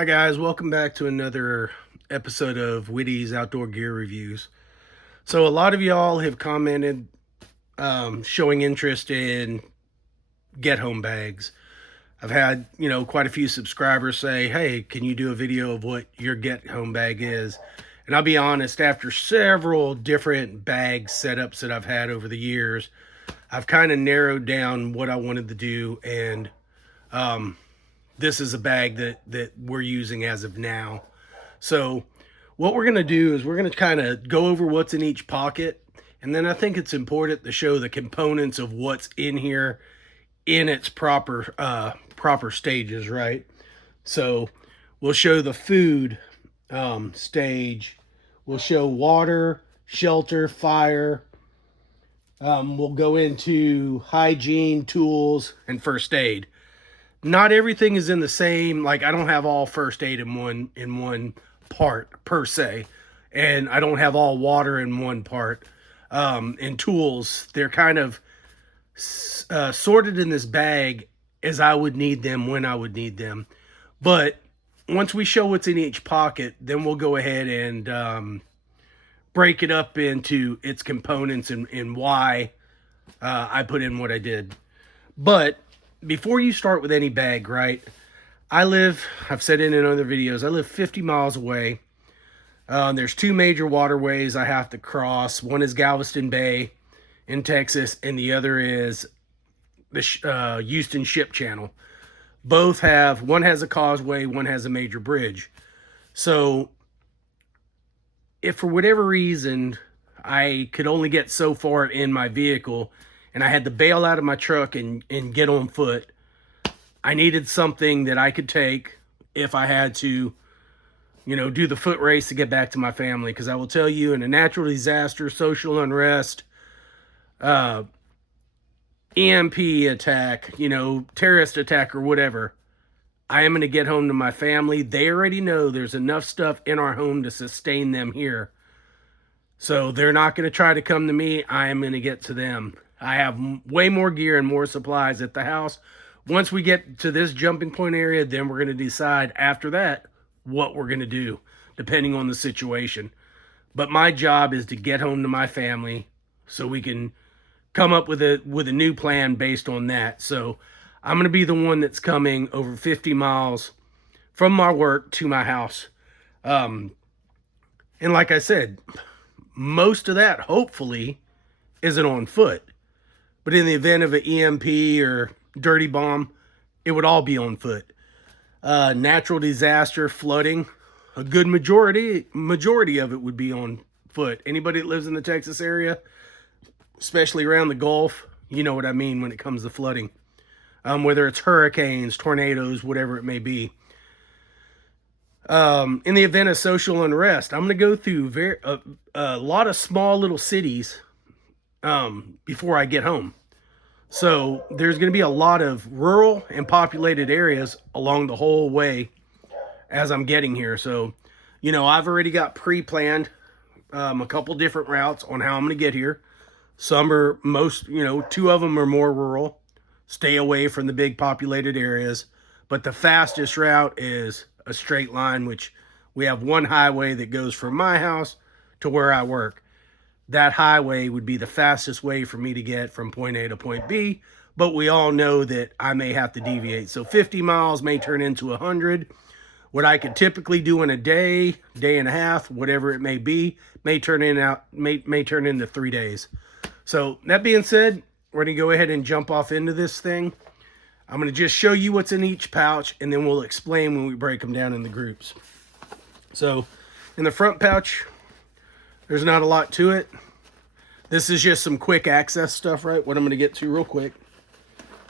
Hi guys, welcome back to another episode of Witty's Outdoor Gear Reviews. So a lot of y'all have commented showing interest in get home bags. I've had, quite a few subscribers say, hey, can you do a video of what your get home bag is? And I'll be honest, after several different bag setups that I've had over the years, I've kind of narrowed down what I wanted to do, and this is a bag that we're using as of now. So what we're going to do is we're going to kind of go over what's in each pocket, and then I think it's important to show the components of what's in here in its proper stages, right? So we'll show the food stage, we'll show water, shelter, fire, we'll go into hygiene, tools, and first aid. Not everything is in the same, like I don't have all first aid in one part per se, and I don't have all water in one part. And tools, they're kind of sorted in this bag as I would need them when I would need them. But once we show what's in each pocket, then we'll go ahead and break it up into its components and why I put in what I did. But before you start with any bag, right, I've said it in other videos, I live 50 miles away. There's two major waterways I have to cross. One is Galveston Bay in Texas, and the other is the Houston Ship Channel. One has a causeway, one has a major bridge. So if for whatever reason I could only get so far in my vehicle and I had to bail out of my truck and get on foot, I needed something that I could take if I had to, do the foot race to get back to my family. Because I will tell you, in a natural disaster, social unrest, EMP attack, terrorist attack or whatever, I am going to get home to my family. They already know there's enough stuff in our home to sustain them here. So they're not going to try to come to me. I am going to get to them. I have way more gear and more supplies at the house. Once we get to this jumping point area, then we're going to decide after that what we're going to do, depending on the situation. But my job is to get home to my family so we can come up with a new plan based on that. So I'm going to be the one that's coming over 50 miles from my work to my house. And like I said, most of that, hopefully, isn't on foot. But in the event of an EMP or dirty bomb, it would all be on foot. Natural disaster, flooding, a good majority of it would be on foot. Anybody that lives in the Texas area, especially around the Gulf, you know what I mean when it comes to flooding. Whether it's hurricanes, tornadoes, whatever it may be. In the event of social unrest, I'm going to go through a lot of small little cities before I get home. So there's going to be a lot of rural and populated areas along the whole way as I'm getting here. So, I've already got pre-planned a couple different routes on how I'm going to get here. Some are two of them are more rural. Stay away from the big populated areas. But the fastest route is a straight line, which we have one highway that goes from my house to where I work. That highway would be the fastest way for me to get from point A to point B, but we all know that I may have to deviate. So 50 miles may turn into 100. What I could typically do in a day and a half, whatever it may be, may turn into 3 days. So that being said, we're going to go ahead and jump off into this thing. I'm going to just show you what's in each pouch, and then we'll explain when we break them down into groups. So in the front pouch, there's not a lot to it. This is just some quick access stuff, right? What I'm going to get to real quick.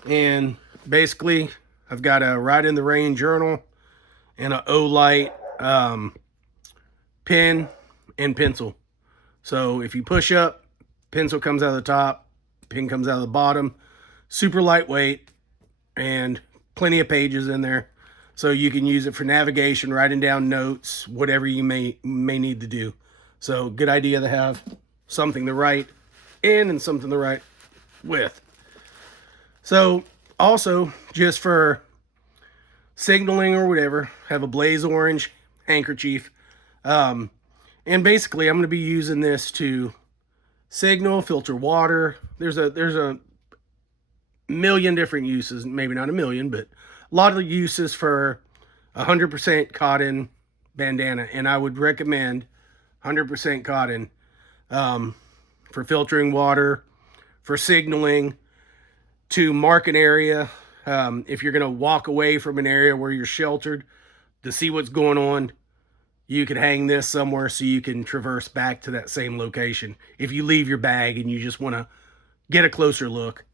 And basically, I've got a Ride in the Rain journal and an Olight pen and pencil. So if you push up, pencil comes out of the top, pen comes out of the bottom. Super lightweight and plenty of pages in there. So you can use it for navigation, writing down notes, whatever you may need to do. So good idea to have something to write in and something to write with. So also, just for signaling or whatever, have a blaze orange handkerchief. And basically I'm going to be using this to signal, filter water. There's a million different uses, maybe not a million, but a lot of uses for 100% cotton bandana. And I would recommend 100% cotton for filtering water, for signaling, to mark an area. If you're going to walk away from an area where you're sheltered to see what's going on, you could hang this somewhere so you can traverse back to that same location if you leave your bag and you just want to get a closer look.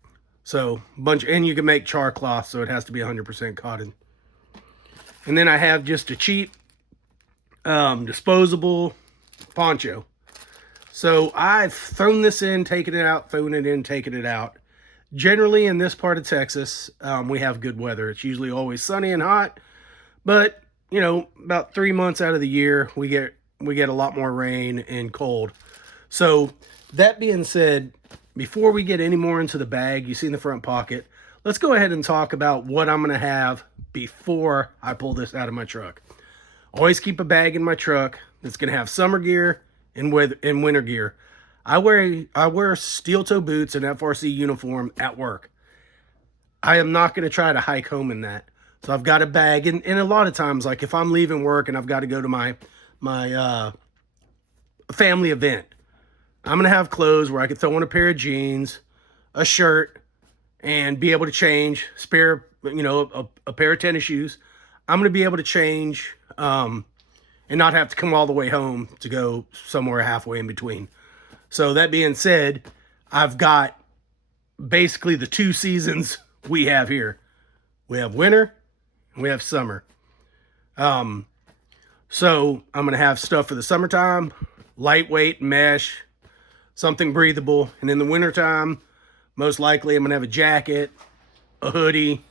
So and you can make char cloth, so it has to be 100% cotton. And then I have just a cheap disposable poncho. So I've thrown this in, taken it out, thrown it in, taken it out. Generally in this part of Texas, we have good weather. It's usually always sunny and hot, but you know, about 3 months out of the year, we get a lot more rain and cold. So that being said, before we get any more into the bag, you see in the front pocket, let's go ahead and talk about what I'm going to have before I pull this out of my truck. Always keep a bag in my truck that's going to have summer gear and winter gear. I wear steel toe boots and FRC uniform at work. I am not going to try to hike home in that. So I've got a bag, and a lot of times, like if I'm leaving work and I've got to go to my family event, I'm going to have clothes where I can throw on a pair of jeans, a shirt, and be able to change, spare, you know, a pair of tennis shoes. I'm going to be able to change and not have to come all the way home to go somewhere halfway in between. So that being said, I've got basically the 2 seasons we have here. We have winter and we have summer. So I'm going to have stuff for the summertime, lightweight mesh, something breathable. And in the wintertime, most likely I'm going to have a jacket, a hoodie,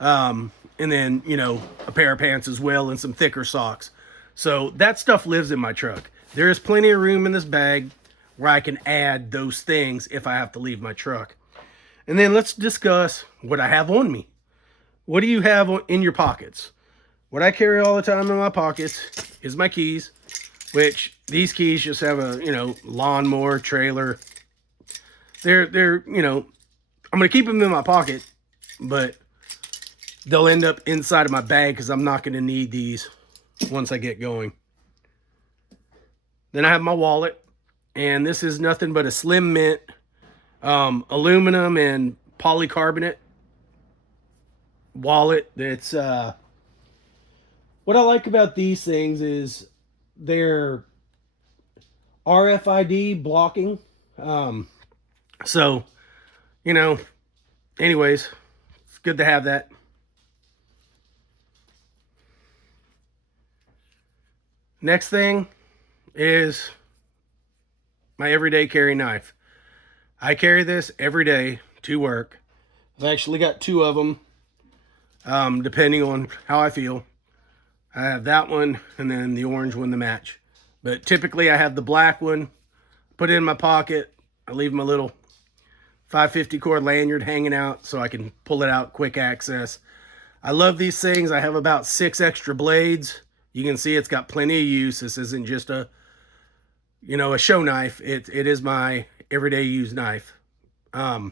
and then, you know, a pair of pants as well and some thicker socks. So that stuff lives in my truck. There is plenty of room in this bag where I can add those things if I have to leave my truck. And then let's discuss what I have on me. What do you have in your pockets? What I carry all the time in my pockets is my keys, which these keys just have a, you know, lawnmower, trailer. They're, you know, I'm going to keep them in my pocket, but they'll end up inside of my bag because I'm not going to need these once I get going. Then I have my wallet, and this is nothing but a Slim Mint aluminum and polycarbonate wallet. That's what I like about these things is they're RFID blocking. So, you know, anyways, it's good to have that. Next thing is my everyday carry knife. I carry this every day to work. I've actually got 2 of them, depending on how I feel. I have that one and then the orange one to match. But typically I have the black one, put it in my pocket. I leave my little 550 cord lanyard hanging out so I can pull it out, quick access. I love these things. I have about 6 extra blades. You can see it's got plenty of use. This isn't just a, you know, a show knife. It is my everyday use knife. I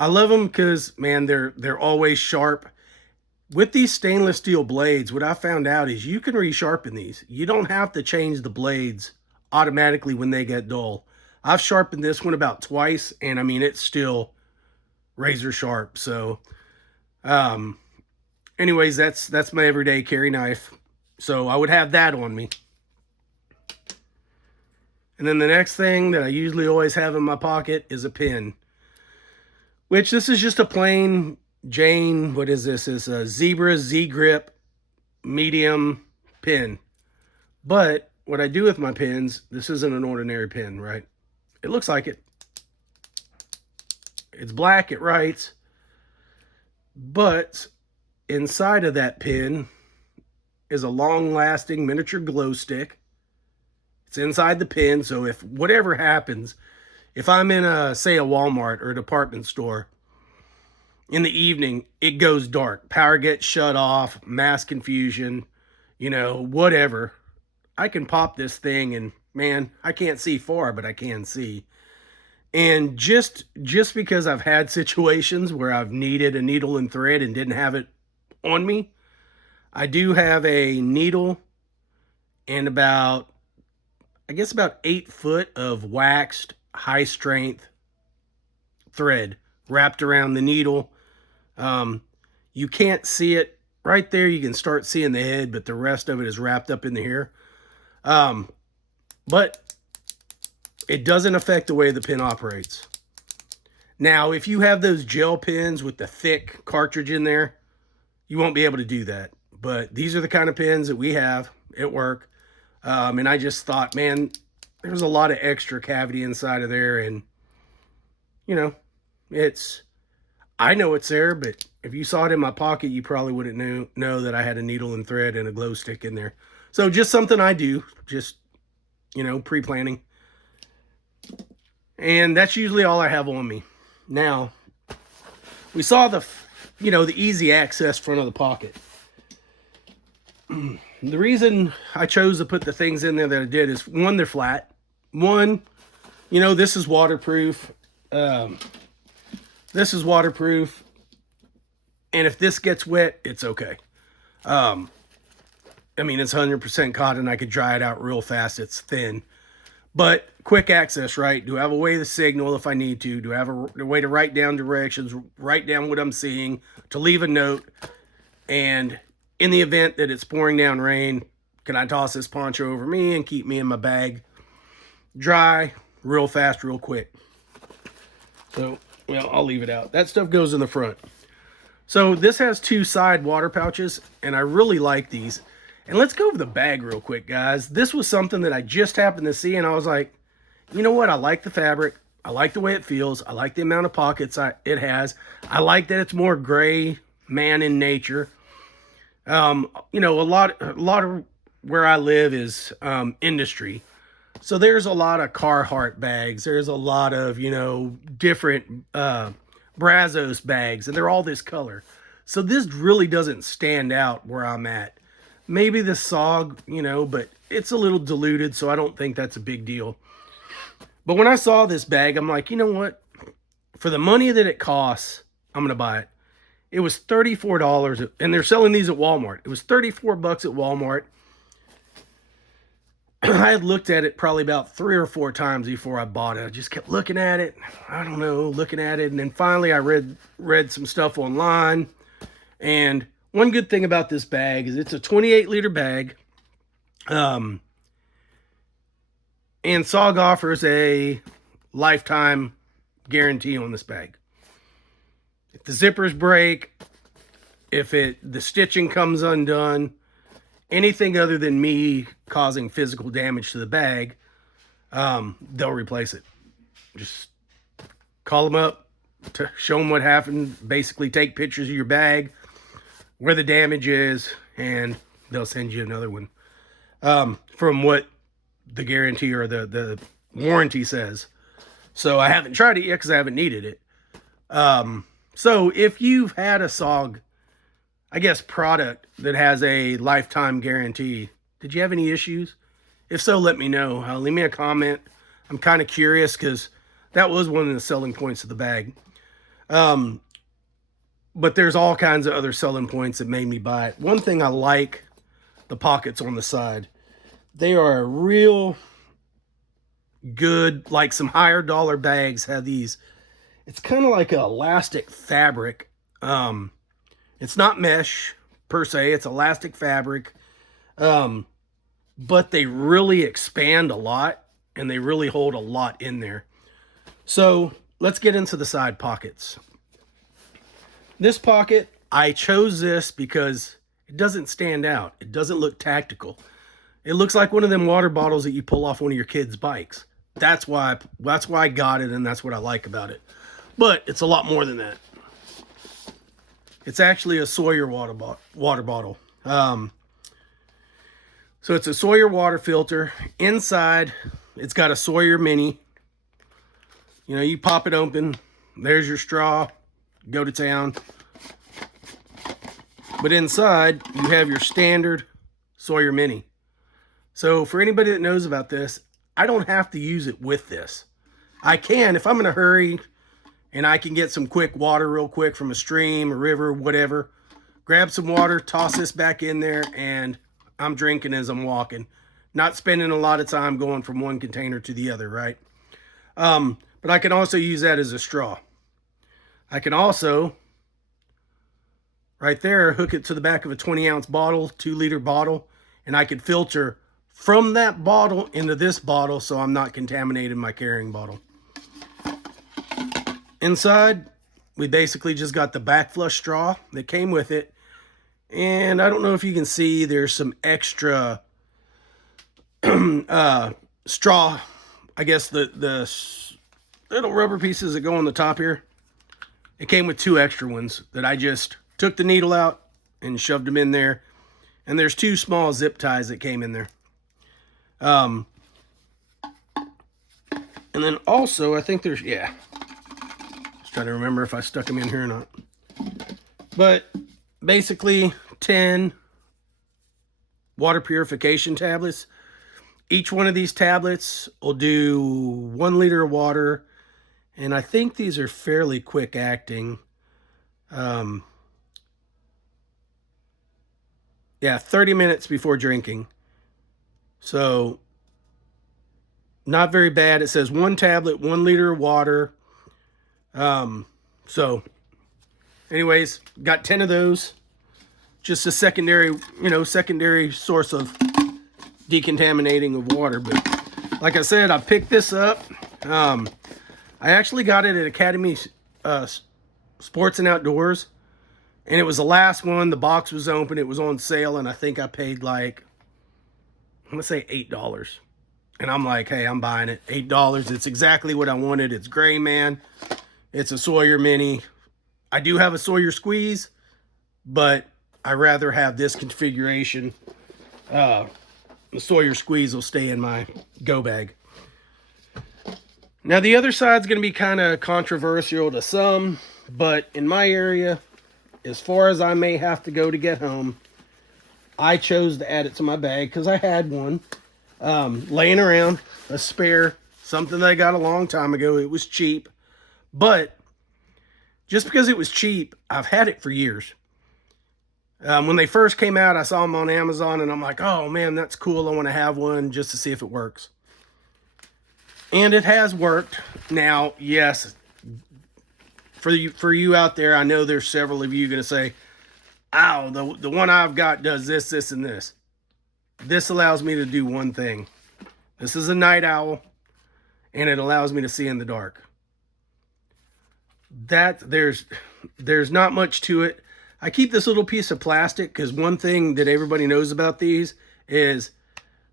love them because, man, they're always sharp. With these stainless steel blades, what I found out is you can resharpen these. You don't have to change the blades automatically when they get dull. I've sharpened this one about twice, and I mean, it's still razor sharp. So, anyways, that's my everyday carry knife. So I would have that on me. And then the next thing that I usually always have in my pocket is a pen. Which this is just a plain Jane, what is this? It's a Zebra Z-Grip medium pen. But what I do with my pens, this isn't an ordinary pen, right? It looks like it. It's black, it writes. But inside of that pen is a long-lasting miniature glow stick. It's inside the pen, so if whatever happens, if I'm in say a Walmart or a department store, in the evening, it goes dark. Power gets shut off, mass confusion, whatever. I can pop this thing and man, I can't see far, but I can see. And just because I've had situations where I've needed a needle and thread and didn't have it on me, I do have a needle and about 8 foot of waxed high strength thread wrapped around the needle. You can't see it right there. You can start seeing the head, but the rest of it is wrapped up in the hair. But it doesn't affect the way the pin operates. Now, if you have those gel pins with the thick cartridge in there, you won't be able to do that. But these are the kind of pins that we have at work. And I just thought, man, there's a lot of extra cavity inside of there. And, I know it's there, but if you saw it in my pocket, you probably wouldn't know that I had a needle and thread and a glow stick in there. So just something I do, just, pre-planning. And that's usually all I have on me. Now, we saw the easy access front of the pocket. The reason I chose to put the things in there that I did is, one, they're flat. One, this is waterproof. This is waterproof. And if this gets wet, it's okay. It's 100% cotton. I could dry it out real fast. It's thin. But quick access, right? Do I have a way to signal if I need to? Do I have a way to write down directions, write down what I'm seeing, to leave a note? And in the event that it's pouring down rain, can I toss this poncho over me and keep me in my bag dry real fast, real quick? So, I'll leave it out. That stuff goes in the front. So this has 2 side water pouches, and I really like these. And let's go over the bag real quick, guys. This was something that I just happened to see, and I was like, you know what? I like the fabric. I like the way it feels. I like the amount of pockets it has. I like that it's more gray man in nature. A lot of where I live is industry. So there's a lot of Carhartt bags. There's a lot of, different Brazos bags, and they're all this color. So this really doesn't stand out where I'm at. Maybe the SOG, but it's a little diluted, so I don't think that's a big deal. But when I saw this bag, I'm like, you know what? For the money that it costs, I'm going to buy it. It was $34, and they're selling these at Walmart. It was $34 at Walmart. I had looked at it probably about 3 or 4 times before I bought it. I just kept looking at it. Looking at it. And then finally I read some stuff online. And one good thing about this bag is it's a 28-liter bag. And SOG offers a lifetime guarantee on this bag. If the zippers break, if the stitching comes undone, anything other than me causing physical damage to the bag, they'll replace it. Just call them up to show them what happened. Basically take pictures of your bag, where the damage is, and they'll send you another one. From what the guarantee or the warranty says. So I haven't tried it yet because I haven't needed it. So if you've had a SOG, product that has a lifetime guarantee, did you have any issues? If so, let me know. Leave me a comment. I'm kind of curious because that was one of the selling points of the bag. But there's all kinds of other selling points that made me buy it. One thing I like, the pockets on the side. They are real good, like some higher dollar bags have these. It's kind of like an elastic fabric. It's not mesh per se, it's elastic fabric. But they really expand a lot and they really hold a lot in there. So let's get into the side pockets. This pocket, I chose this because it doesn't stand out. It doesn't look tactical. It looks like one of them water bottles that you pull off one of your kids' bikes. That's why I got it, and that's what I like about it. But it's a lot more than that. It's actually a Sawyer water bottle. So it's a Sawyer water filter. Inside, it's got a Sawyer Mini. You pop it open. There's your straw. go to town. But inside, you have your standard Sawyer Mini. So for anybody that knows about this, I don't have to use it with this. I can, if I'm in a hurry and I can get some quick water real quick from a stream, a river, whatever, grab some water, toss this back in there, and I'm drinking as I'm walking. Not spending a lot of time going from one container to the other, right? But I can also use that as a straw. I can also, right there, hook it to the back of a 20-ounce bottle, 2-liter bottle, and I could filter from that bottle into this bottle so I'm not contaminating my carrying bottle. Inside, we basically just got the back flush straw that came with it. And I don't know if you can see, there's some extra straw. I guess the little rubber pieces that go on the top here. It came with 2 extra ones that I just took the needle out and shoved them in there. And there's 2 small zip ties that came in there. And then also, I think there's, yeah. Just trying to remember if I stuck them in here or not. But basically 10 water purification tablets. Each one of these tablets will do 1 liter of water. And I think these are fairly quick acting. Yeah, 30 minutes before drinking. So, not very bad. It says 1 tablet, 1 liter of water. So, anyways, got 10 of those. Just a secondary, secondary source of decontaminating of water. But like I said, I picked this up. I actually got it at Academy Sports and Outdoors. And it was the last one. The box was open. It was on sale. And I think I paid like, I'm going to say $8. And I'm like, hey, I'm buying it. $8. It's exactly what I wanted. It's gray, man. It's a Sawyer Mini. I do have a Sawyer Squeeze, but I rather have this configuration. The Sawyer Squeeze will stay in my go bag. Now, the other side's going to be kind of controversial to some, but in my area, as far as I may have to go to get home, I chose to add it to my bag because I had one laying around, a spare, something that I got a long time ago. It was cheap, but just because it was cheap, I've had it for years. When they first came out, I saw them on Amazon, and I'm like, oh man, that's cool. I want to have one just to see if it works. And it has worked. Now, yes, for you out there, I know there's several of you going to say, ow, the one I've got does this, this, and this. This allows me to do one thing. This is a night owl, and it allows me to see in the dark. There's not much to it. I keep this little piece of plastic because one thing that everybody knows about these is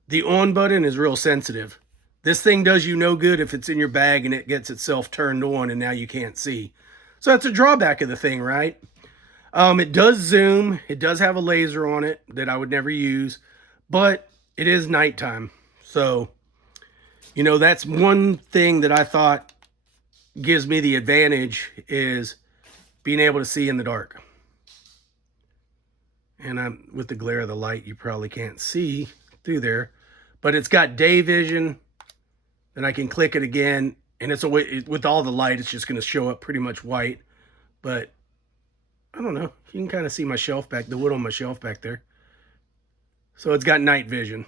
the on button is real sensitive. This thing does you no good if it's in your bag and it gets itself turned on and now you can't see. So that's a drawback of the thing, right? It does zoom. It does have a laser on it that I would never use, but it is nighttime. So, that's one thing that I thought gives me the advantage is being able to see in the dark. And with the glare of the light, you probably can't see through there, but it's got day vision. Then I can click it again, and with all the light, it's just going to show up pretty much white. But I don't know. You can kind of see my shelf the wood on my shelf back there. So it's got night vision.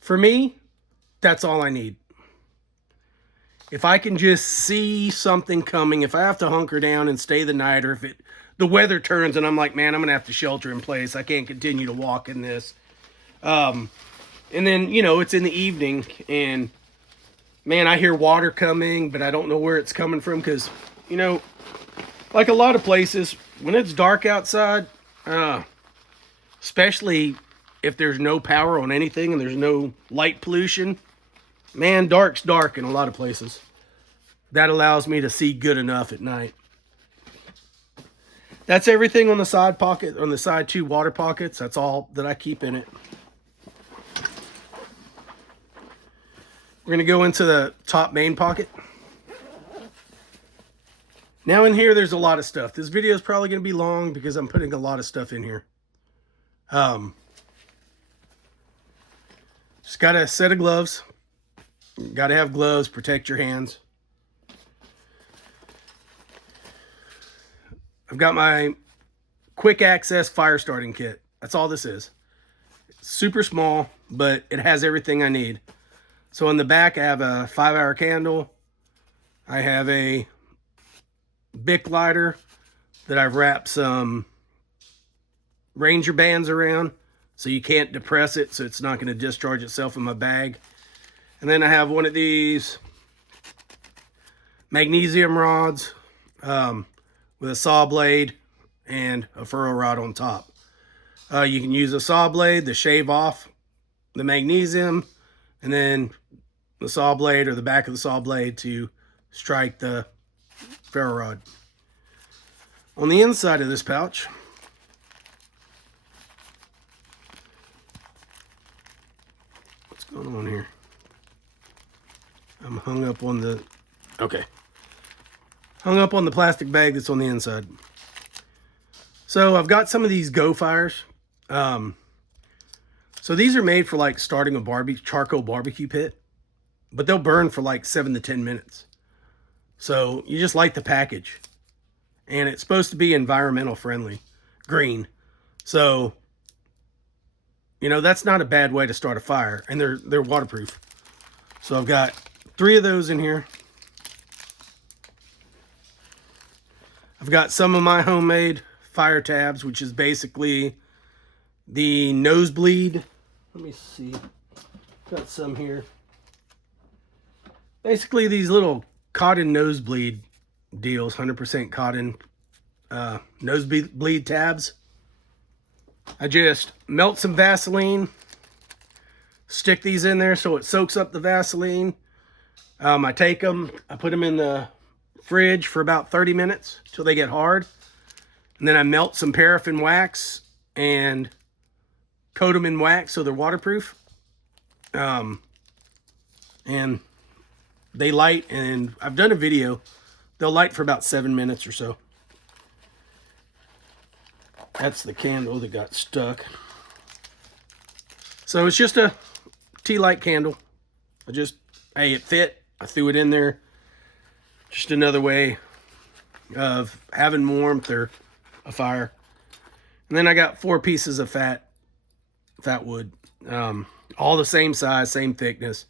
For me, that's all I need. If I can just see something coming, if I have to hunker down and stay the night, or if the weather turns and I'm like, man, I'm going to have to shelter in place. I can't continue to walk in this. And then, it's in the evening and, man, I hear water coming, but I don't know where it's coming from because, like a lot of places, when it's dark outside, especially if there's no power on anything and there's no light pollution, man, dark's dark in a lot of places. That allows me to see good enough at night. That's everything on the side pocket, on the side 2 water pockets. That's all that I keep in it. We're going to go into the top main pocket. Now in here, there's a lot of stuff. This video is probably going to be long because I'm putting a lot of stuff in here. Just got a set of gloves. Got to have gloves, protect your hands. I've got my quick access fire starting kit. That's all this is. It's super small, but it has everything I need. So on the back, I have a 5-hour candle. I have a Bic lighter that I've wrapped some Ranger bands around so you can't depress it, so it's not going to discharge itself in my bag. And then I have one of these magnesium rods with a saw blade and a furrow rod on top. You can use a saw blade to shave off the magnesium, and then the saw blade or the back of the saw blade to strike the ferro rod. On the inside of this pouch, what's going on here? I'm hung up on the, okay. Hung up on the plastic bag that's on the inside. So I've got some of these Go Fires. So these are made for like starting a charcoal barbecue pit, but they'll burn for like 7 to 10 minutes. So you just light the package, and it's supposed to be environmental friendly, green. So, you know, that's not a bad way to start a fire, and they're waterproof. So I've got 3 of those in here. I've got some of my homemade fire tabs, which is basically the nosebleed. Let me see. Got some here. Basically these little cotton nosebleed deals, 100% cotton nosebleed tabs. I just melt some Vaseline, stick these in there so it soaks up the Vaseline. I take them, I put them in the fridge for about 30 minutes till they get hard. And then I melt some paraffin wax and coat them in wax so they're waterproof. And they light, and I've done a video. They'll light for about 7 minutes or so. That's the candle that got stuck. So it's just a tea light candle. Hey, it fit. I threw it in there. Just another way of having warmth or a fire. And then I got 4 pieces of fat wood. All the same size, same thickness.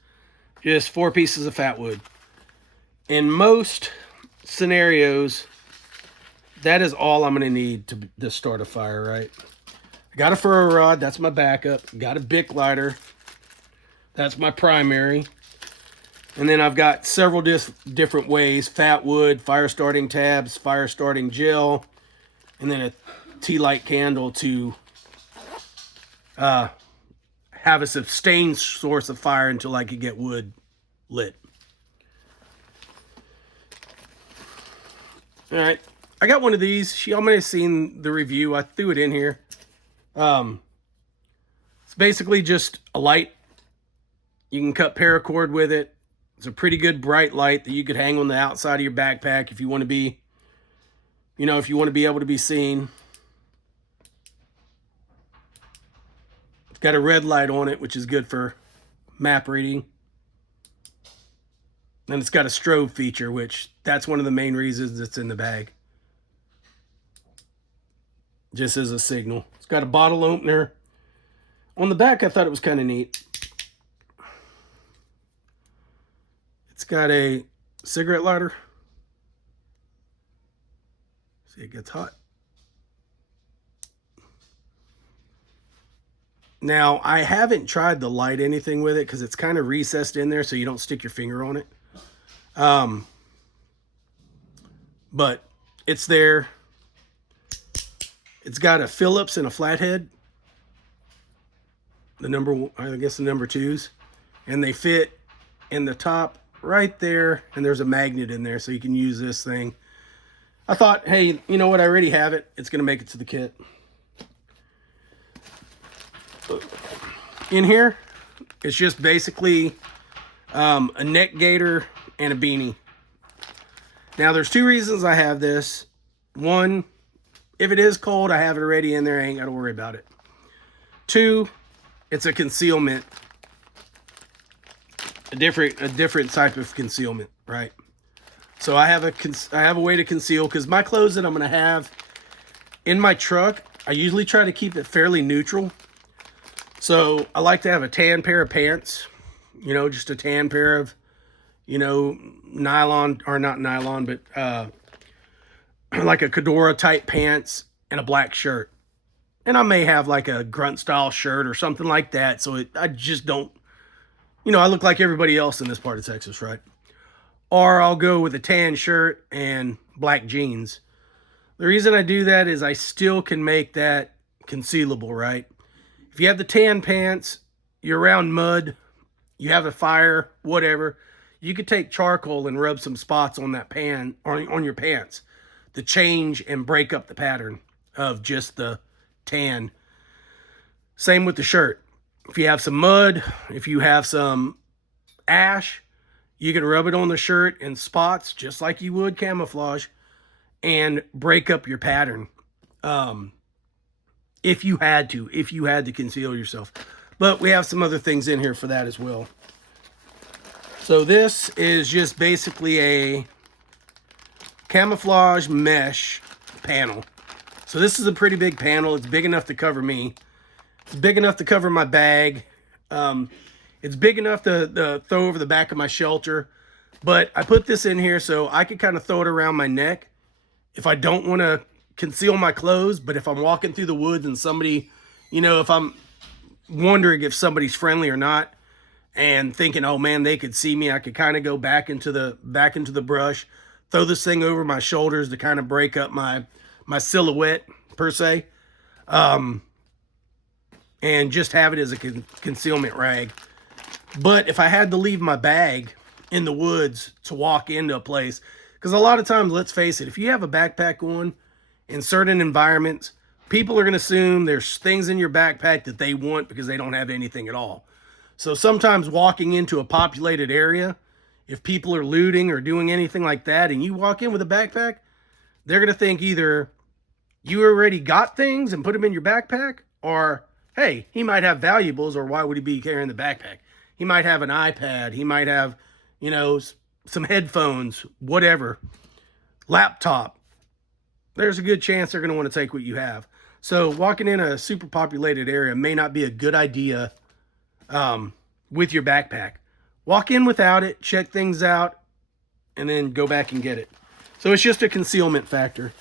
Just 4 pieces of fat wood. In most scenarios, that is all I'm going to need to start a fire, right? I got a furrow rod. That's my backup. Got a Bic lighter. That's my primary. And then I've got several different ways. Fat wood, fire starting tabs, fire starting gel, and then a tea light candle to have a sustained source of fire until I could get wood lit. All right, I got one of these. Y'all may have seen the review. I threw it in here. It's basically just a light. You can cut paracord with it. It's a pretty good bright light that you could hang on the outside of your backpack if you want to be, you know, if you want to be able to be seen. It's got a red light on it, which is good for map reading. And it's got a strobe feature, which that's one of the main reasons it's in the bag. Just as a signal. It's got a bottle opener. On the back, I thought it was kind of neat. It's got a cigarette lighter. See, it gets hot. Now, I haven't tried to light anything with it because it's kind of recessed in there so you don't stick your finger on it. But it's there. It's got a Phillips and a flathead. I guess the number 2s. And they fit in the top right there. And there's a magnet in there so you can use this thing. I thought, hey, you know what? I already have it. It's going to make it to the kit. In here, it's just basically a neck gaiter and a beanie. Now, there's two reasons I have this. One, if it is cold, I have it already in there. I ain't got to worry about it. Two, it's a concealment. A different type of concealment, right? So I have a way to conceal, because my clothes that I'm going to have in my truck, I usually try to keep it fairly neutral. So I like to have a tan pair of pants, just a tan pair of, nylon, or not nylon, but like a Fedora type pants and a black shirt. And I may have like a grunt style shirt or something like that. So I just don't, I look like everybody else in this part of Texas, right? Or I'll go with a tan shirt and black jeans. The reason I do that is I still can make that concealable, right? If you have the tan pants, you're around mud, you have a fire, whatever, you could take charcoal and rub some spots on that pan, on your pants, to change and break up the pattern of just the tan. Same with the shirt. If you have some mud, if you have some ash, you can rub it on the shirt in spots just like you would camouflage and break up your pattern. If you had to conceal yourself. But we have some other things in here for that as well. So this is just basically a camouflage mesh panel. So this is a pretty big panel. It's big enough to cover me. It's big enough to cover my bag. It's big enough to throw over the back of my shelter. But I put this in here so I could kind of throw it around my neck if I don't want to conceal my clothes. But if I'm walking through the woods and somebody, if I'm wondering if somebody's friendly or not, and thinking, oh man, they could see me, I could kind of go back into the brush, throw this thing over my shoulders to kind of break up my silhouette per se, and just have it as a concealment rag. But if I had to leave my bag in the woods to walk into a place, because a lot of times, let's face it, if you have a backpack on in certain environments, people are going to assume there's things in your backpack that they want because they don't have anything at all. So sometimes walking into a populated area, if people are looting or doing anything like that, and you walk in with a backpack, they're going to think either you already got things and put them in your backpack, or, hey, he might have valuables, or why would he be carrying the backpack? He might have an iPad. He might have, some headphones, whatever, laptop. There's a good chance they're going to want to take what you have. So walking in a super populated area may not be a good idea with your backpack. Walk in without it, check things out, and then go back and get it. So it's just a concealment factor.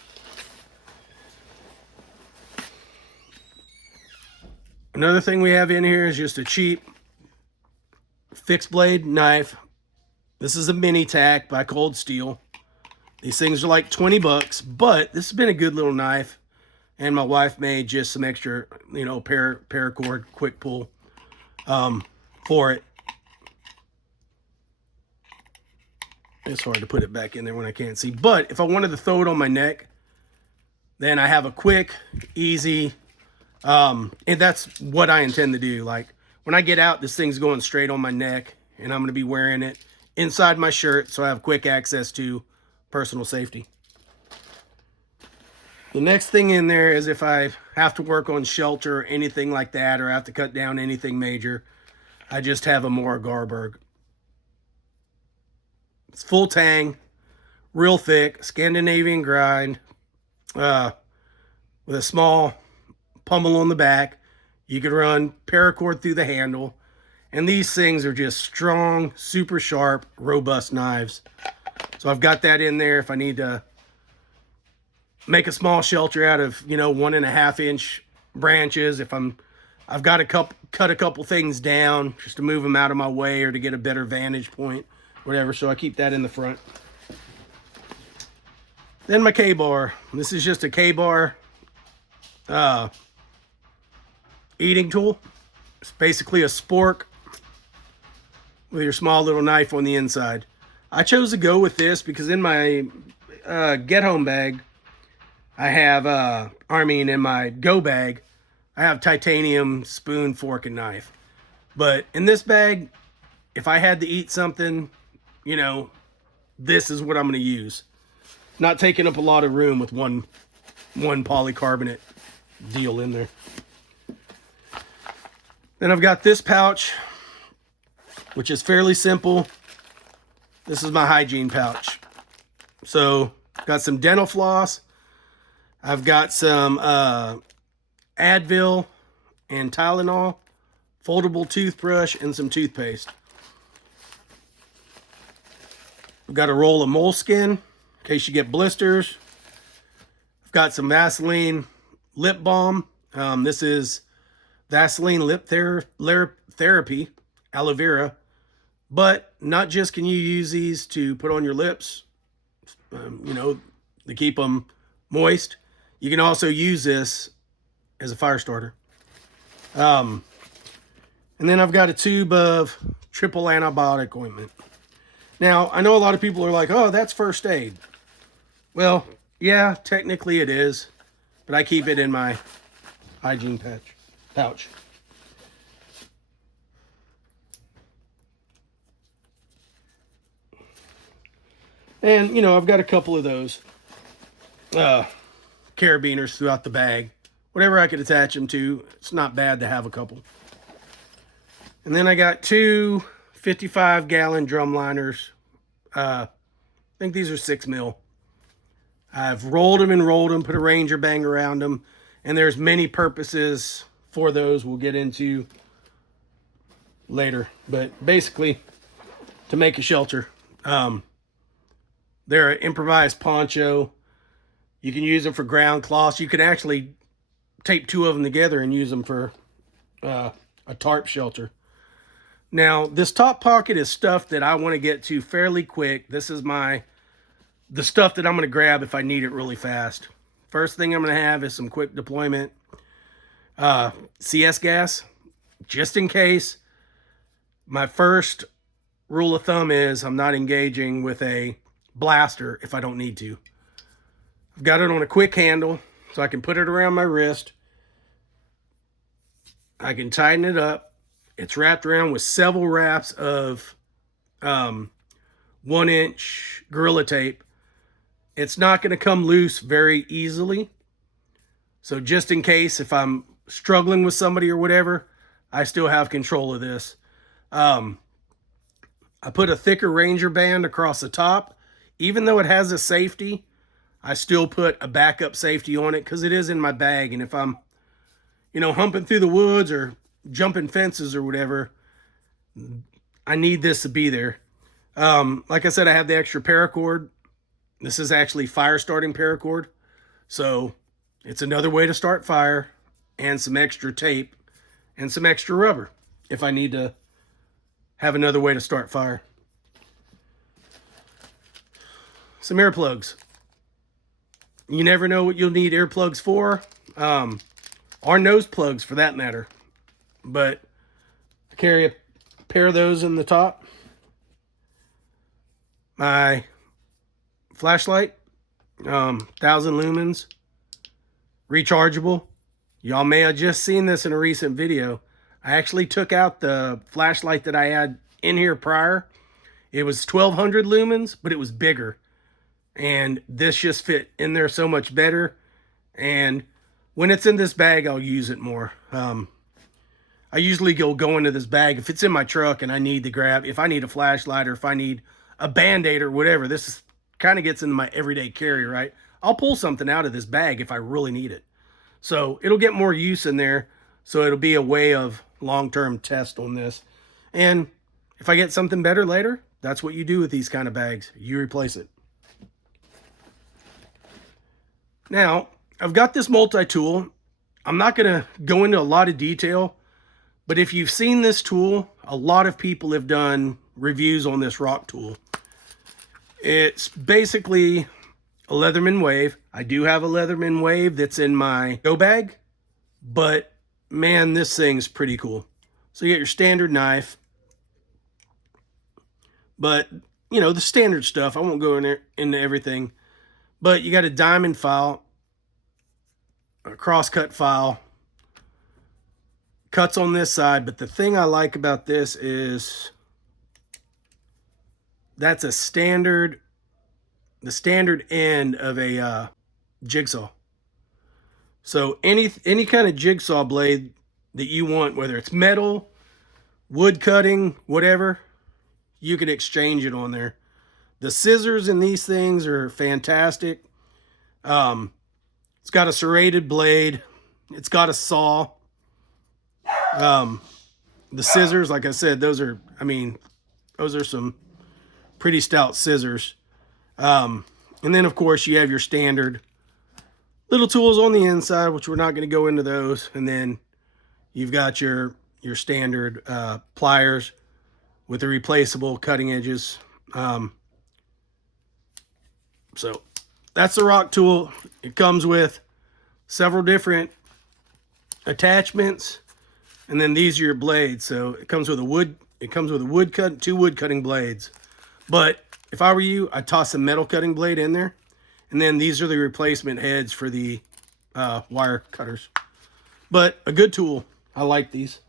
Another thing we have in here is just a cheap fixed blade knife. This is a mini tack by Cold Steel. These things are like 20 bucks, but this has been a good little knife. And my wife made just some extra, paracord quick pull for it. It's hard to put it back in there when I can't see. But if I wanted to throw it on my neck, then I have a quick, easy, and that's what I intend to do. Like when I get out, this thing's going straight on my neck, and I'm going to be wearing it inside my shirt, so I have quick access to personal safety. The next thing in there is if I have to work on shelter or anything like that, or I have to cut down anything major, I just have a more Garberg. It's full tang, real thick, Scandinavian grind, with a small pummel on the back. You could run paracord through the handle. And these things are just strong, super sharp, robust knives. So I've got that in there if I need to make a small shelter out of, 1.5 inch branches. If I've got to cut a couple things down just to move them out of my way or to get a better vantage point, whatever. So I keep that in the front. Then my K-bar. This is just a K-bar eating tool. It's basically a spork with your small little knife on the inside. I chose to go with this because in my get home bag, I have, in my go bag, I have titanium spoon, fork, and knife. But in this bag, if I had to eat something, this is what I'm going to use. not taking up a lot of room with one polycarbonate deal in there. Then I've got this pouch, which is fairly simple. This is my hygiene pouch. So got some dental floss. I've got some Advil and Tylenol, foldable toothbrush, and some toothpaste. I've got a roll of moleskin in case you get blisters. I've got some Vaseline lip balm. This is Vaseline lip therapy, aloe vera. But not just can you use these to put on your lips, you know, to keep them moist. You can also use this as a fire starter. And then I've got a tube of triple antibiotic ointment. Now, I know a lot of people are like, oh, that's first aid. Well, yeah, technically it is, but I keep it in my hygiene pouch. And, you know, I've got a couple of those carabiners throughout the bag. Whatever I could attach them to, it's not bad to have a couple. And then I got two 55-gallon drum liners. I think these are 6 mil. I've rolled them, put a Ranger bang around them, and there's many purposes for those we'll get into later. But basically, to make a shelter. They're an improvised poncho. You can use them for ground cloths. You can actually tape 2 of them together and use them for a tarp shelter. Now, this top pocket is stuff that I want to get to fairly quick. This is the stuff that I'm going to grab if I need it really fast. First thing I'm going to have is some quick deployment CS gas, just in case. My first rule of thumb is I'm not engaging with a blaster if I don't need to. I've got it on a quick handle, so I can put it around my wrist. I can tighten it up. It's wrapped around with several wraps of 1-inch Gorilla Tape. It's not going to come loose very easily. So just in case, if I'm struggling with somebody or whatever, I still have control of this. I put a thicker Ranger band across the top. Even though it has a safety, I still put a backup safety on it because it is in my bag. And if I'm, you know, humping through the woods or jumping fences or whatever, I need this to be there. Like I said, I have the extra paracord. This is actually fire starting paracord. So it's another way to start fire, and some extra tape and some extra rubber if I need to have another way to start fire. Some earplugs. You never know what you'll need earplugs for, or nose plugs for that matter. But I carry a pair of those in the top. My flashlight, 1000 lumens, rechargeable. Y'all may have just seen this in a recent video. I actually took out the flashlight that I had in here prior. It was 1200 lumens, but it was bigger. And this just fit in there so much better. And when it's in this bag, I'll use it more. I usually go into this bag. If it's in my truck and I need to grab, if I need a flashlight or if I need a Band-Aid or whatever, this kind of gets into my everyday carry, right? I'll pull something out of this bag if I really need it. So it'll get more use in there. So it'll be a way of long-term test on this. And if I get something better later, that's what you do with these kind of bags. You replace it. Now, I've got this multi-tool. I'm not going to go into a lot of detail, but if you've seen this tool, a lot of people have done reviews on this rock tool. It's basically a Leatherman Wave. I do have a Leatherman Wave that's in my go bag, but man, this thing's pretty cool. So you get your standard knife, but you know, the standard stuff. I won't go into everything, but you got a diamond file, a crosscut file, cuts on this side. But the thing I like about this is that's a standard standard end of a jigsaw. So any kind of jigsaw blade that you want, whether it's metal, wood cutting, whatever, you can exchange it on there. The scissors in these things are fantastic. It's got a serrated blade. It's got a saw. The scissors, like I said, those are some pretty stout scissors. And then, of course, you have your standard little tools on the inside, which we're not going to go into those. And then you've got your standard pliers with the replaceable cutting edges. So that's the rock tool. It comes with several different attachments, and then these are your blades. So it comes with a wood. It comes with a two wood cutting blades. But if I were you, I'd toss a metal cutting blade in there, and then these are the replacement heads for the wire cutters. But a good tool. I like these,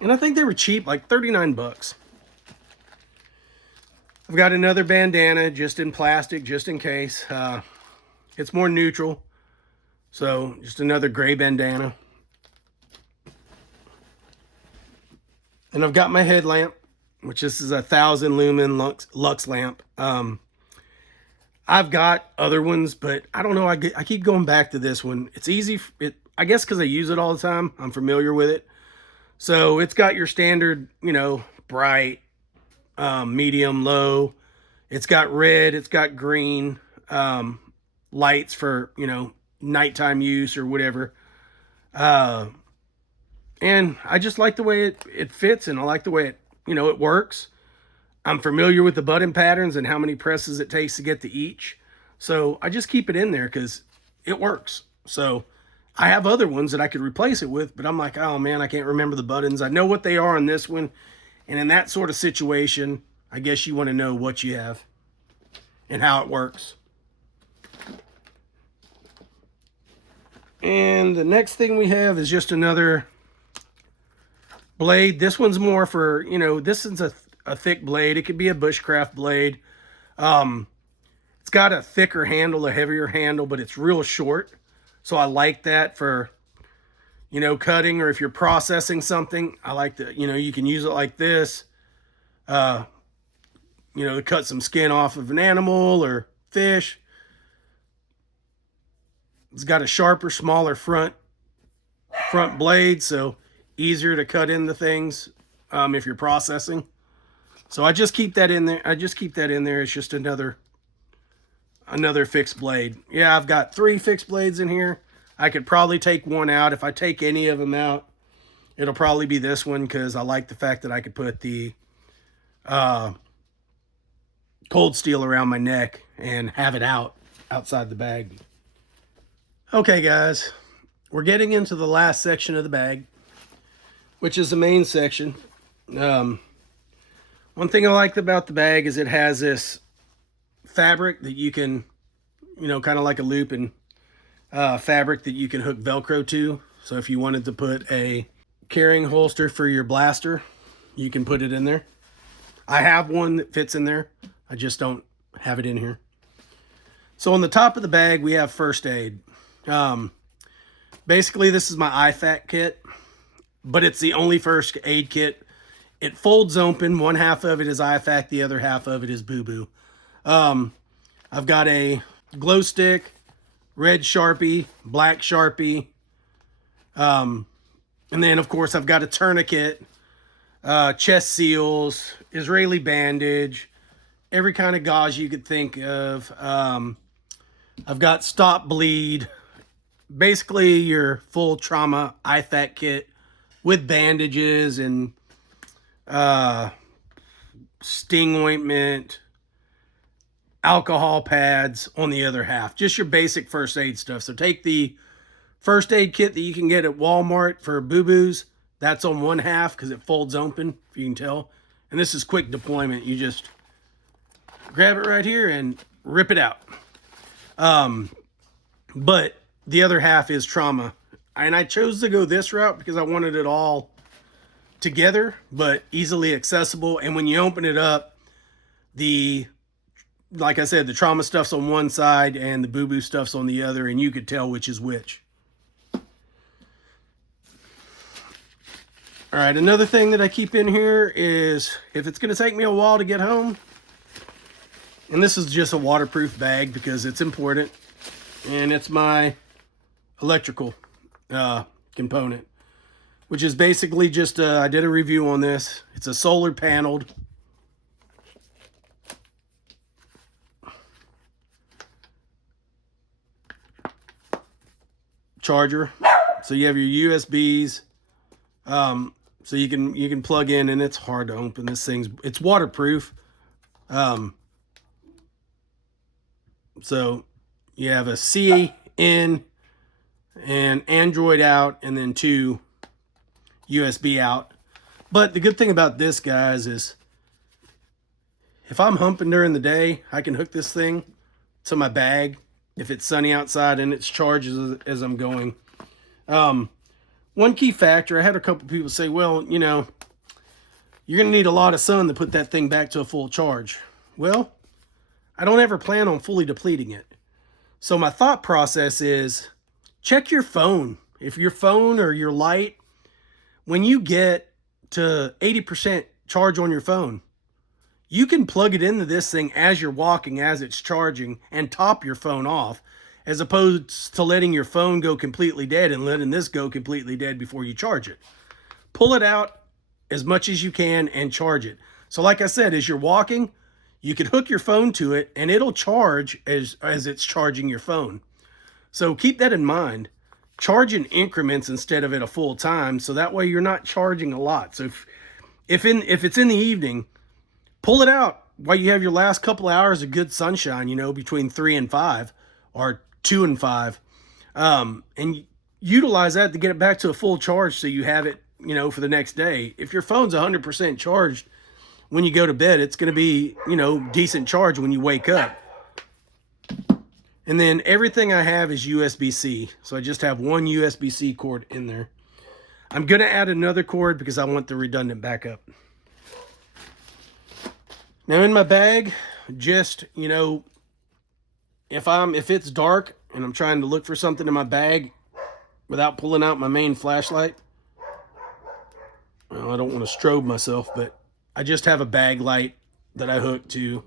and I think they were cheap, like 39 bucks. I've got another bandana just in plastic, just in case. It's more neutral. So just another gray bandana. And I've got my headlamp, which this is a 1,000 lumen Lux lamp. I've got other ones, but I don't know. I keep going back to this one. It's easy. I guess because I use it all the time. I'm familiar with it. So it's got your standard, bright, medium, low. It's got red. It's got green lights for, nighttime use or whatever. And I just like the way it fits, and I like the way it works. I'm familiar with the button patterns and how many presses it takes to get to each. So I just keep it in there because it works. So I have other ones that I could replace it with, but I'm like, oh man, I can't remember the buttons. I know what they are on this one. And in that sort of situation, I guess you want to know what you have and how it works. And the next thing we have is just another blade. This one's more for, this is a thick blade. It could be a bushcraft blade. It's got a thicker handle, a heavier handle, but it's real short. So I like that for, cutting, or if you're processing something. I like that, you can use it like this, to cut some skin off of an animal or fish. It's got a sharper, smaller front blade, so easier to cut into things if you're processing. So I just keep that in there. It's just another fixed blade. Yeah, I've got 3 fixed blades in here. I could probably take one out. If I take any of them out, it'll probably be this one, because I like the fact that I could put the cold steel around my neck and have it outside the bag. Okay, guys, we're getting into the last section of the bag, which is the main section. One thing I like about the bag is it has this fabric that you can, kind of like a loop and fabric that you can hook Velcro to. So if you wanted to put a carrying holster for your blaster, you can put it in there. I have one that fits in there. I just don't have it in here. So on the top of the bag, we have first aid. Basically, this is my IFAK kit, but it's the only first aid kit. It folds open. One half of it is IFAK. The other half of it is Boo Boo. I've got a glow stick, red Sharpie, black Sharpie. And then, of course, I've got a tourniquet, chest seals, Israeli bandage, every kind of gauze you could think of. I've got stop bleed, basically your full trauma IFAK kit with bandages and sting ointment, alcohol pads on the other half. Just your basic first aid stuff. So take the first aid kit that you can get at Walmart for boo-boos. That's on one half because it folds open, if you can tell. And this is quick deployment. You just grab it right here and rip it out. But the other half is trauma. And I chose to go this route because I wanted it all together, but easily accessible. And when you open it up, the like I said, the trauma stuff's on one side and the boo-boo stuff's on the other, and you could tell which is which. All right, another thing that I keep in here is if it's going to take me a while to get home, and this is just a waterproof bag because it's important, and it's my electrical component, which is basically just, I did a review on this. It's a solar paneled charger. So you have your USBs, so you can plug in, and it's hard to open. It's waterproof. So you have a C in and Android out, and then 2 USB out. But the good thing about this, guys, is if I'm humping during the day, I can hook this thing to my bag if it's sunny outside and it's charged as I'm going. One key factor, I had a couple people say, well, you know, you're going to need a lot of sun to put that thing back to a full charge. Well, I don't ever plan on fully depleting it. So my thought process is check your phone. If your phone or your light, when you get to 80% charge on your phone, you can plug it into this thing as you're walking, as it's charging, and top your phone off, as opposed to letting your phone go completely dead and letting this go completely dead before you charge it. Pull it out as much as you can and charge it. So like I said, as you're walking, you can hook your phone to it and it'll charge as it's charging your phone. So keep that in mind. Charge in increments instead of at a full time, so that way you're not charging a lot. So if it's in the evening, pull it out while you have your last couple hours of good sunshine, you know, between 3 and 5 or 2 and 5, and utilize that to get it back to a full charge so you have it, you know, for the next day. If your phone's 100% charged when you go to bed, it's going to be, you know, decent charge when you wake up. And then everything I have is USB-C, so I just have one USB-C cord in there. I'm going to add another cord because I want the redundant backup. Now in my bag, just, you know, if it's dark and I'm trying to look for something in my bag without pulling out my main flashlight, well, I don't want to strobe myself, but I just have a bag light that I hook to.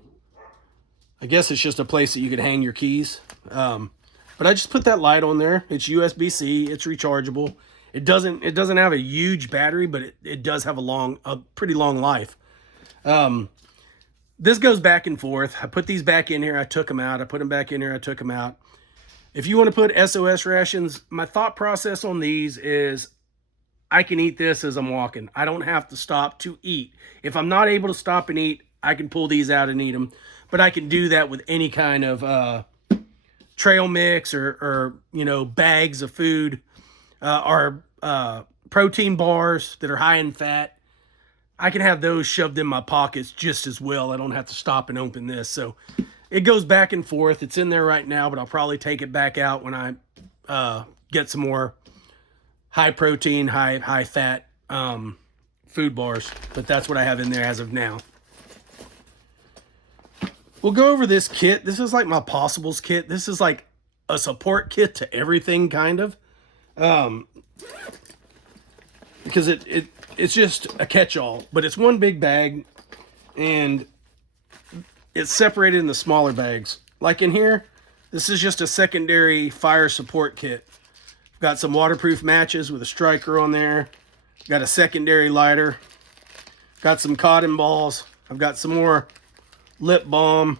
I guess it's just a place that you could hang your keys. But I just put that light on there. It's USB-C. It's rechargeable. It doesn't have a huge battery, but it does have a pretty long life. This goes back and forth. I put these back in here. I took them out. I put them back in here. I took them out. If you want to put SOS rations, my thought process on these is I can eat this as I'm walking. I don't have to stop to eat. If I'm not able to stop and eat, I can pull these out and eat them. But I can do that with any kind of trail mix or you know, bags of food or protein bars that are high in fat. I can have those shoved in my pockets just as well. I don't have to stop and open this. So it goes back and forth. It's in there right now, but I'll probably take it back out when I get some more high protein, high fat food bars. But that's what I have in there as of now. We'll go over this kit. This is like my possibles kit. This is like a support kit to everything, kind of. Because it's just a catch-all, but it's one big bag, and it's separated into smaller bags. Like in here, this is just a secondary fire support kit. Got some waterproof matches with a striker on there. Got a secondary lighter. Got some cotton balls. I've got some more lip balm.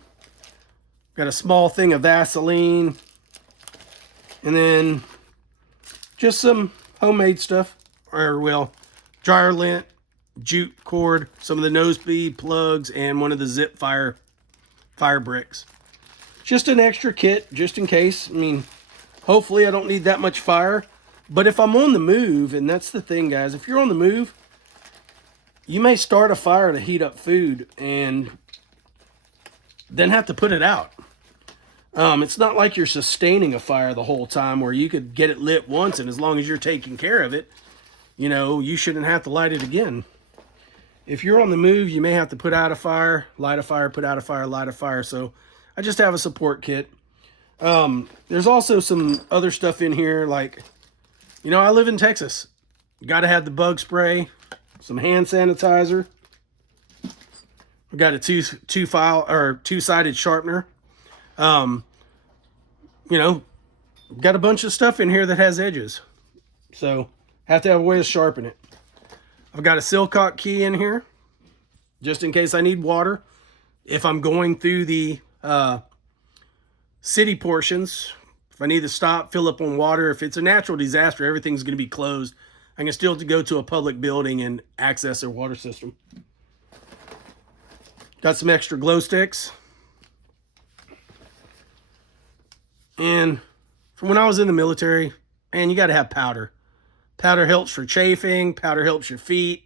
Got a small thing of Vaseline. And then just some homemade stuff. Or, well, dryer lint, jute cord, some of the nose bead plugs, and one of the zip fire bricks. Just an extra kit, just in case. I mean, hopefully I don't need that much fire. But if I'm on the move, and that's the thing, guys, if you're on the move, you may start a fire to heat up food and then have to put it out. It's not like you're sustaining a fire the whole time where you could get it lit once, and as long as you're taking care of it, you know, you shouldn't have to light it again. If you're on the move, you may have to put out a fire, light a fire, put out a fire, light a fire. So I just have a support kit. There's also some other stuff in here, like, you know, I live in Texas. Got to have the bug spray, some hand sanitizer. We got a two-sided sharpener. You know, got a bunch of stuff in here that has edges, so have to have a way to sharpen it. I've got a Silcock key in here, just in case I need water. If I'm going through the city portions, if I need to stop, fill up on water, if it's a natural disaster, everything's going to be closed. I can still go to a public building and access their water system. Got some extra glow sticks. And from when I was in the military, man, you got to have powder. Powder helps for chafing. Powder helps your feet.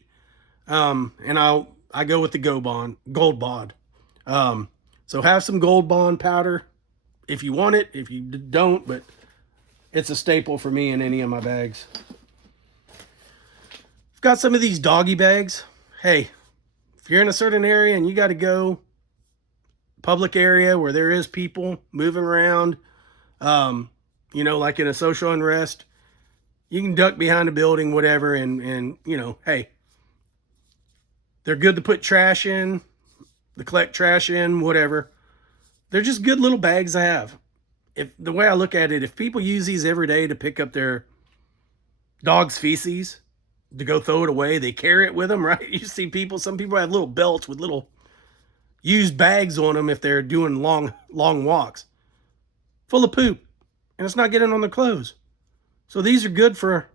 And I go with the Gold Bond. So have some Gold Bond powder if you want it. If you don't, but it's a staple for me in any of my bags. I've got some of these doggy bags. Hey, if you're in a certain area and you got to go public area where there is people moving around, you know, like in a social unrest, you can duck behind a building, whatever, and you know, hey, they're good to put trash in, to collect trash in, whatever. They're just good little bags to have. If the way I look at it, if people use these every day to pick up their dog's feces, to go throw it away, they carry it with them, right? You see people, some people have little belts with little used bags on them if they're doing long walks, full of poop, and it's not getting on their clothes. So these are good for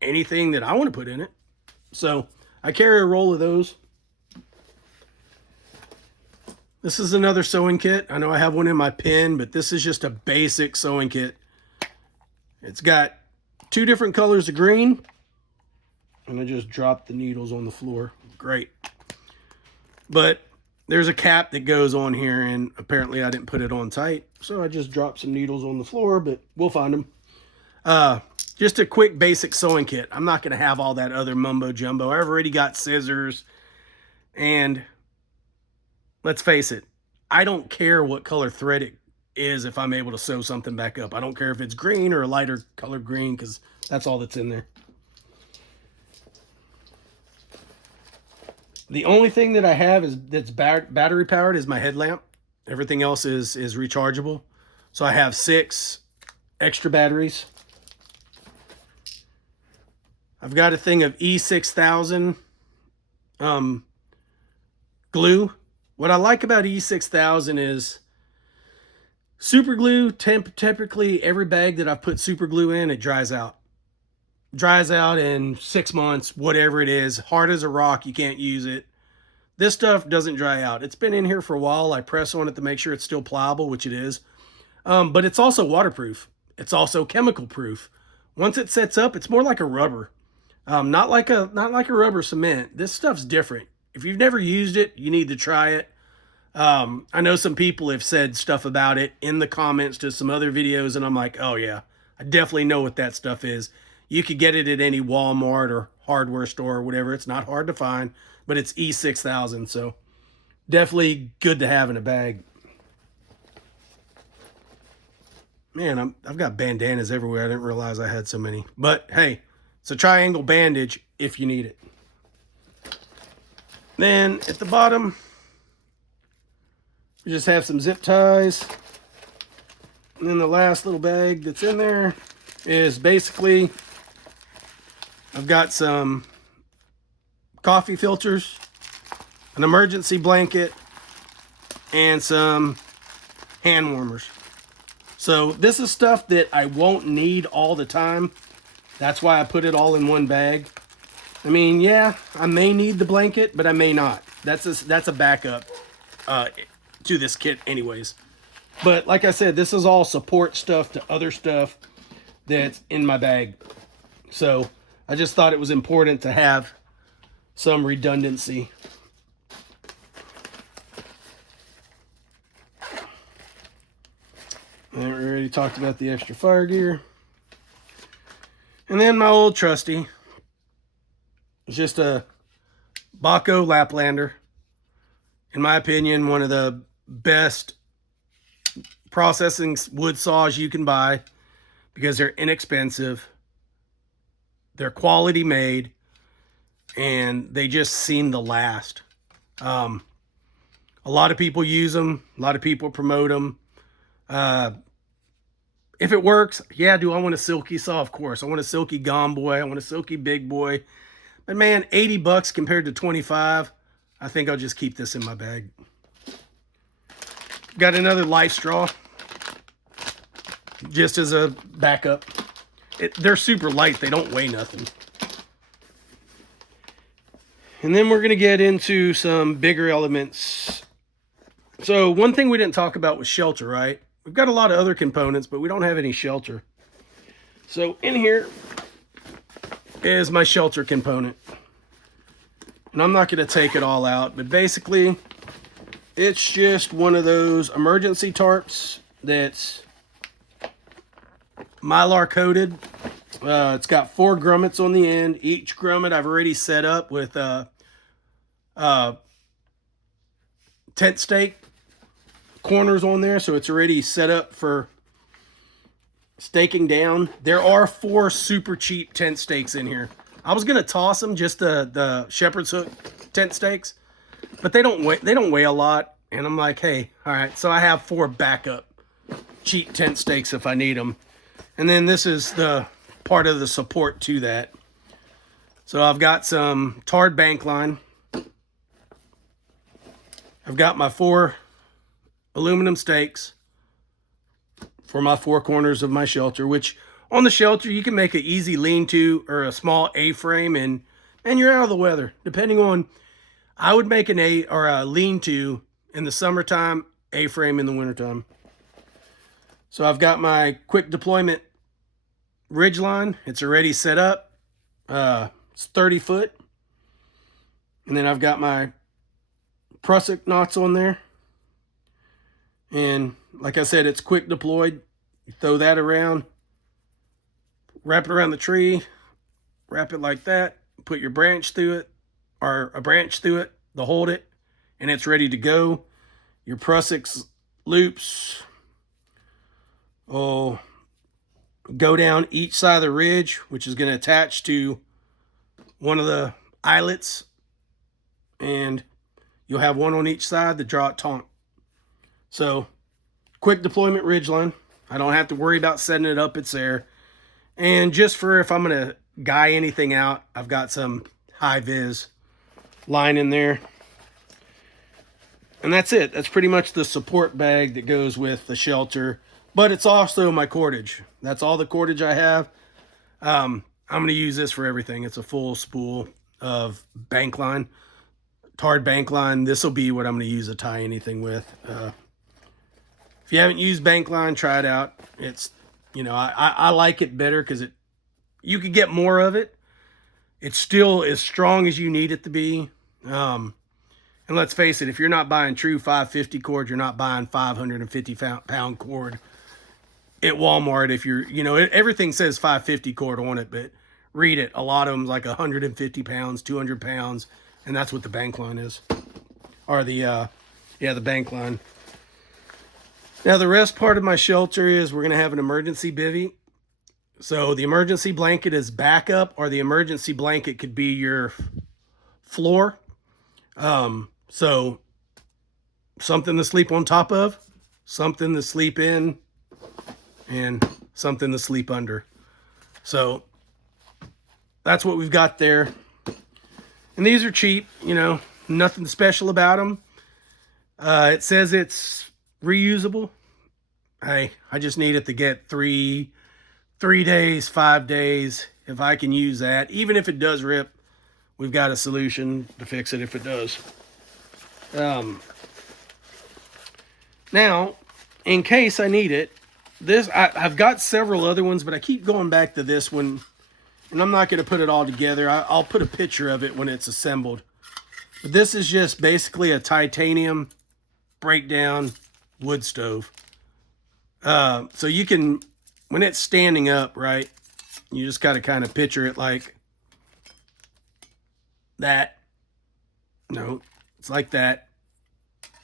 anything that I want to put in it. So I carry a roll of those. This is another sewing kit. I know I have one in my pen, but this is just a basic sewing kit. It's got 2 different colors of green, and I just dropped the needles on the floor. Great. But there's a cap that goes on here, and apparently I didn't put it on tight, so I just dropped some needles on the floor, but we'll find them. Just a quick basic sewing kit. I'm not going to have all that other mumbo jumbo. I've already got scissors, and let's face it, I don't care what color thread it is if I'm able to sew something back up. I don't care if it's green or a lighter color green, because that's all that's in there. The only thing that I have that's battery powered is my headlamp. Everything else is rechargeable. So I have 6 extra batteries. I've got a thing of E6000 glue. What I like about E6000 is super glue. Typically every bag that I've put super glue in, it dries out. Dries out in 6 months, whatever it is. Hard as a rock, you can't use it. This stuff doesn't dry out. It's been in here for a while. I press on it to make sure it's still pliable, which it is. But it's also waterproof. It's also chemical proof. Once it sets up, it's more like a rubber. Not like a rubber cement. This stuff's different. If you've never used it, you need to try it. I know some people have said stuff about it in the comments to some other videos, and I'm like, oh yeah, I definitely know what that stuff is. You could get it at any Walmart or hardware store or whatever. It's not hard to find, but it's E6000, so definitely good to have in a bag. Man, I've got bandanas everywhere. I didn't realize I had so many. But hey, it's a triangle bandage if you need it. Then at the bottom, we just have some zip ties. And then the last little bag that's in there is basically, I've got some coffee filters, an emergency blanket, and some hand warmers. So this is stuff that I won't need all the time. That's why I put it all in one bag. I mean, yeah, I may need the blanket, but I may not. That's a backup to this kit anyways. But like I said, this is all support stuff to other stuff that's in my bag. So I just thought it was important to have some redundancy. And we already talked about the extra fire gear. And then my old trusty. It's just a Baco Laplander. In my opinion, one of the best processing wood saws you can buy because they're inexpensive. They're quality made, and they just seem to last. A lot of people use them. A lot of people promote them. If it works, yeah, do I want a silky saw? Of course. I want a silky Gom Boy. I want a silky Big Boy. But man, 80 bucks compared to 25, I think I'll just keep this in my bag. Got another Life Straw, just as a backup. They're super light. They don't weigh nothing. And then we're going to get into some bigger elements. So one thing we didn't talk about was shelter, right? We've got a lot of other components, but we don't have any shelter. So in here is my shelter component. And I'm not going to take it all out, but basically it's just one of those emergency tarps that's Mylar coated. It's got 4 grommets on the end. Each grommet I've already set up with tent stake corners on there, so it's already set up for staking down. There are 4 super cheap tent stakes in here. I was gonna toss them, just the shepherd's hook tent stakes, but they don't weigh a lot, and I'm like, hey, all right, so I have 4 backup cheap tent stakes if I need them. And then this is the part of the support to that. So I've got some tarred bank line. I've got my 4 aluminum stakes for my 4 corners of my shelter, which on the shelter you can make an easy lean-to or a small A-frame, and you're out of the weather. Depending on, I would make an A or a lean-to in the summertime, A-frame in the wintertime. So I've got my quick deployment ridge line. It's already set up. It's 30 foot. And then I've got my prusik knots on there. And like I said, it's quick deployed. You throw that around, wrap it around the tree, wrap it like that, put your branch through it, or a branch through it to hold it, and it's ready to go. Your prusik loops will go down each side of the ridge, which is going to attach to one of the eyelets, and you'll have one on each side to draw it taut. So, quick deployment ridgeline. I don't have to worry about setting it up. It's there. And just for if I'm going to guy anything out, I've got some high-vis line in there. And that's it. That's pretty much the support bag that goes with the shelter. But it's also my cordage. That's all the cordage I have. I'm going to use this for everything. It's a full spool of bank line. Tarred bank line. This will be what I'm going to use to tie anything with. If you haven't used bank line, try it out. It's, I like it better because you could get more of it. It's still as strong as you need it to be. And let's face it, if you're not buying true 550 cord, you're not buying 550 pound cord at Walmart. If you're, everything says 550 cord on it, but read it. A lot of them like 150 pounds, 200 pounds. And that's what the bank line is. Or the bank line. Now, the rest part of my shelter is we're going to have an emergency bivvy. So the emergency blanket is backup, or the emergency blanket could be your floor. So something to sleep on top of, something to sleep in, and something to sleep under. So that's what we've got there. And these are cheap, nothing special about them. It says it's reusable. I just need it to get 3 days, 5 days. If I can use that, even if it does rip, we've got a solution to fix it if it does. Now, in case I need it, I've got several other ones, but I keep going back to this one, and I'm not going to put it all together. I'll put a picture of it when it's assembled. But this is just basically a titanium breakdown wood stove. So you can, when it's standing up, right, you just got to kind of picture it like that. No, it's like that.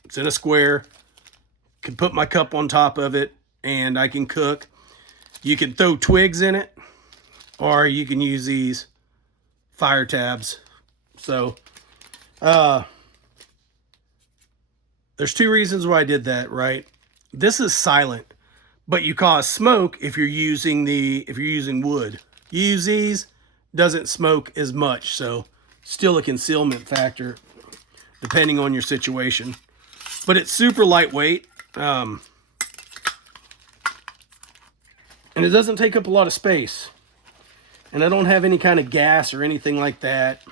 It's in a square. Can put my cup on top of it and I can cook. You can throw twigs in it, or you can use these fire tabs. So there's two reasons why I did that, right? This is silent, but you cause smoke if you're using wood. You use these, doesn't smoke as much, so still a concealment factor depending on your situation. But it's super lightweight, and it doesn't take up a lot of space. And I don't have any kind of gas or anything like that.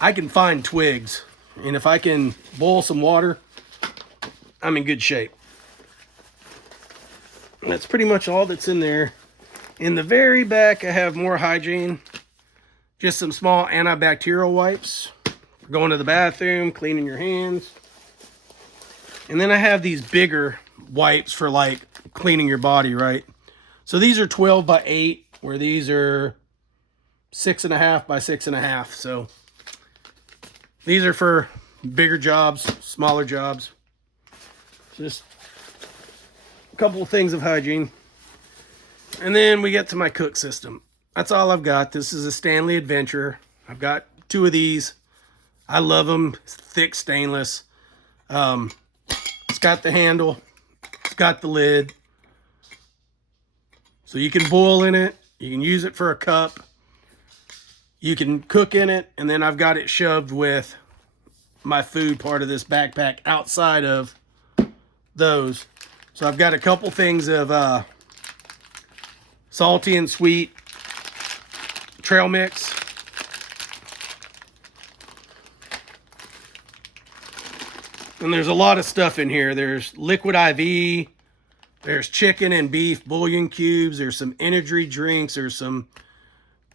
I can find twigs, and if I can boil some water, I'm in good shape. And that's pretty much all that's in there. In the very back, I have more Hygiene. Just some small antibacterial wipes for going to the bathroom, cleaning your hands. And then I have these bigger wipes for like cleaning your body, right? So these are 12 by 8, where these are 6.5 by 6.5. So these are for bigger jobs, smaller jobs. Just a couple of things of Hygiene. And then we get to my cook system. That's all I've got. This is a Stanley Adventure. I've got 2 of these. I love them. It's thick stainless. It's got the handle. It's got the lid. So you can boil in it. You can use it for a cup. You can cook in it. And then I've got it shoved with my food part of this backpack outside of those. So I've got a couple things of salty and sweet trail mix. And there's a lot of stuff in here. There's liquid IV. There's chicken and beef bouillon cubes. There's some energy drinks. There's some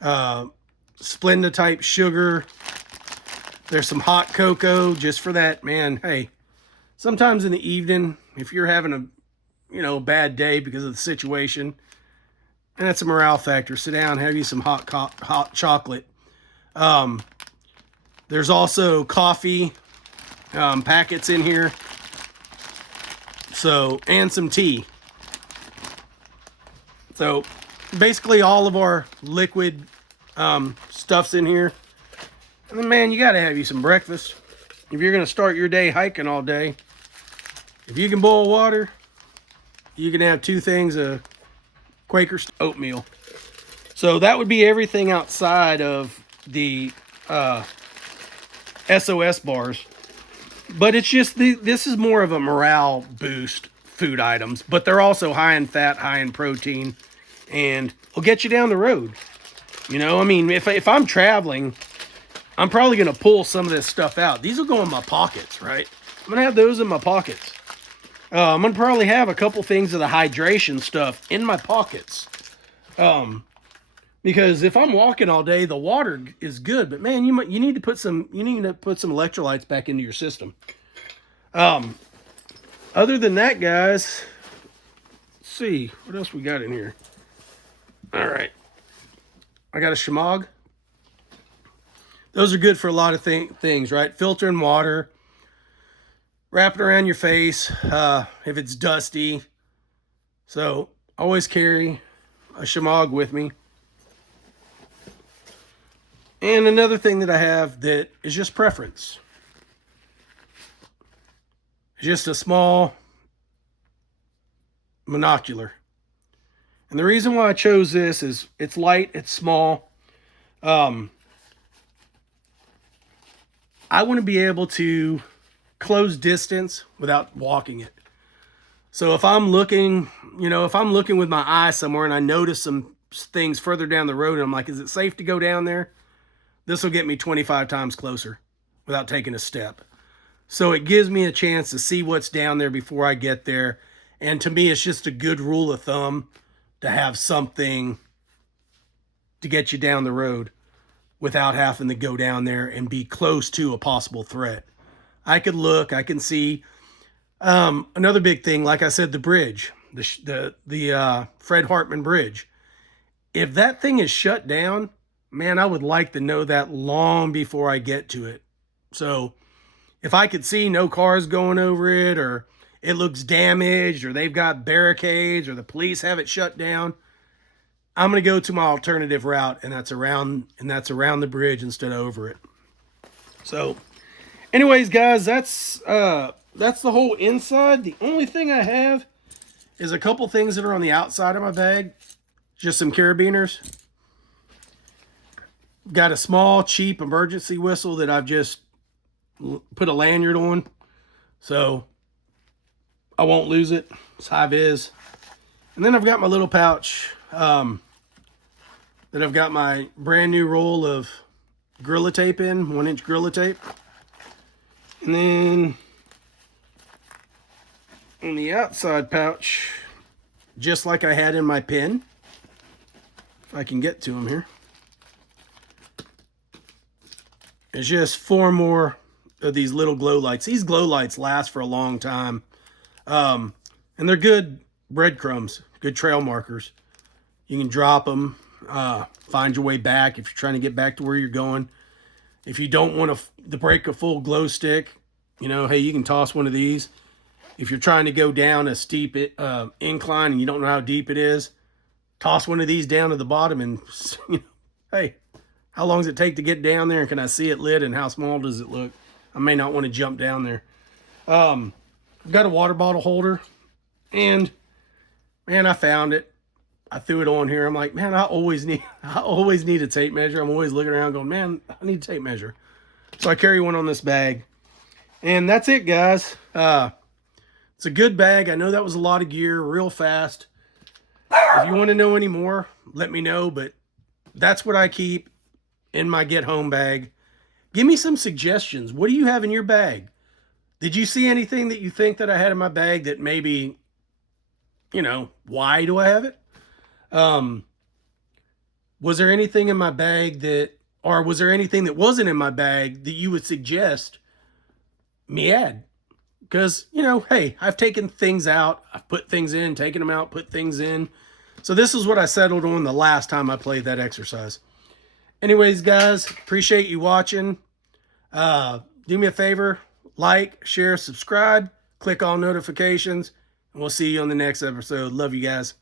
Splenda type sugar. There's some hot cocoa just for that, man. Hey, sometimes in the evening, if you're having a bad day because of the situation, and that's a morale factor. Sit down, have you some hot chocolate. There's also coffee packets in here. So, and some tea. So, basically all of our liquid stuff's in here. And then, man, you got to have you some breakfast. If you're going to start your day hiking all day, if you can boil water, you can have 2 things of Quaker oatmeal. So that would be everything outside of the SOS bars. But it's just, this is more of a morale boost food items. But they're also high in fat, high in protein, and will get you down the road. You know, I mean, if I'm traveling, I'm probably going to pull some of this stuff out. These will go in my pockets, right? I'm going to have those in my pockets. I'm going to probably have a couple things of the hydration stuff in my pockets. Because if I'm walking all day, the water is good, but man, you need to put some electrolytes back into your system. Other than that, guys, let's see what else we got in here. All right, I got a shamog. Those are good for a lot of things, right? Filtering water, wrap it around your face if it's dusty. So always carry a shamog with me. And another thing that I have that is just preference. Just a small monocular. And the reason why I chose this is it's light, it's small. I want to be able to close distance without walking it. So if I'm looking, with my eye somewhere and I notice some things further down the road and I'm like, is it safe to go down there? This will get me 25 times closer without taking a step. So it gives me a chance to see what's down there before I get there. And to me, it's just a good rule of thumb to have something to get you down the road without having to go down there and be close to a possible threat. I could look, I can see. Another big thing, like I said, the bridge, the Fred Hartman Bridge. If that thing is shut down, man, I would like to know that long before I get to it. So if I could see no cars going over it, or it looks damaged, or they've got barricades, or the police have it shut down, I'm going to go to my alternative route, and that's around the bridge instead of over it. So, anyways, guys, that's the whole inside. The only thing I have is a couple things that are on the outside of my bag. Just some carabiners. Got a small, cheap emergency whistle that I've just put a lanyard on, so I won't lose it. It's high vis. And then I've got my little pouch that I've got my brand new roll of Gorilla Tape in, 1-inch Gorilla Tape. And then on the outside pouch, just like I had in my pen, if I can get to them here, it's just 4 more of these little glow lights. These glow lights last for a long time. And they're good breadcrumbs, good trail markers. You can drop them, find your way back if you're trying to get back to where you're going. If you don't want to break a full glow stick, you know, hey, you can toss one of these. If you're trying to go down a steep incline and you don't know how deep it is, toss one of these down to the bottom and, you know, hey, how long does it take to get down there? And can I see it lit? And how small does it look? I may not want to jump down there. I've got a water bottle holder. And, man, I found it. I threw it on here. I'm like, man, I always need a tape measure. I'm always looking around going, man, I need a tape measure. So I carry one on this bag. And that's it, guys. It's a good bag. I know that was a lot of gear real fast. If you want to know any more, let me know. But that's what I keep in my get home bag. Give me some suggestions. What do you have in your bag? Did you see anything that you think that I had in my bag that maybe, you know, why do I have it? Was there anything in my bag that, or was there anything that wasn't in my bag that you would suggest me add? Because, you know, hey, I've taken things out, I've put things in, taken them out, put things in. So this is what I settled on the last time I played that exercise. Anyways, guys, appreciate you watching. Do me a favor, like, share, subscribe, click all notifications, and we'll see you on the next episode. Love you guys.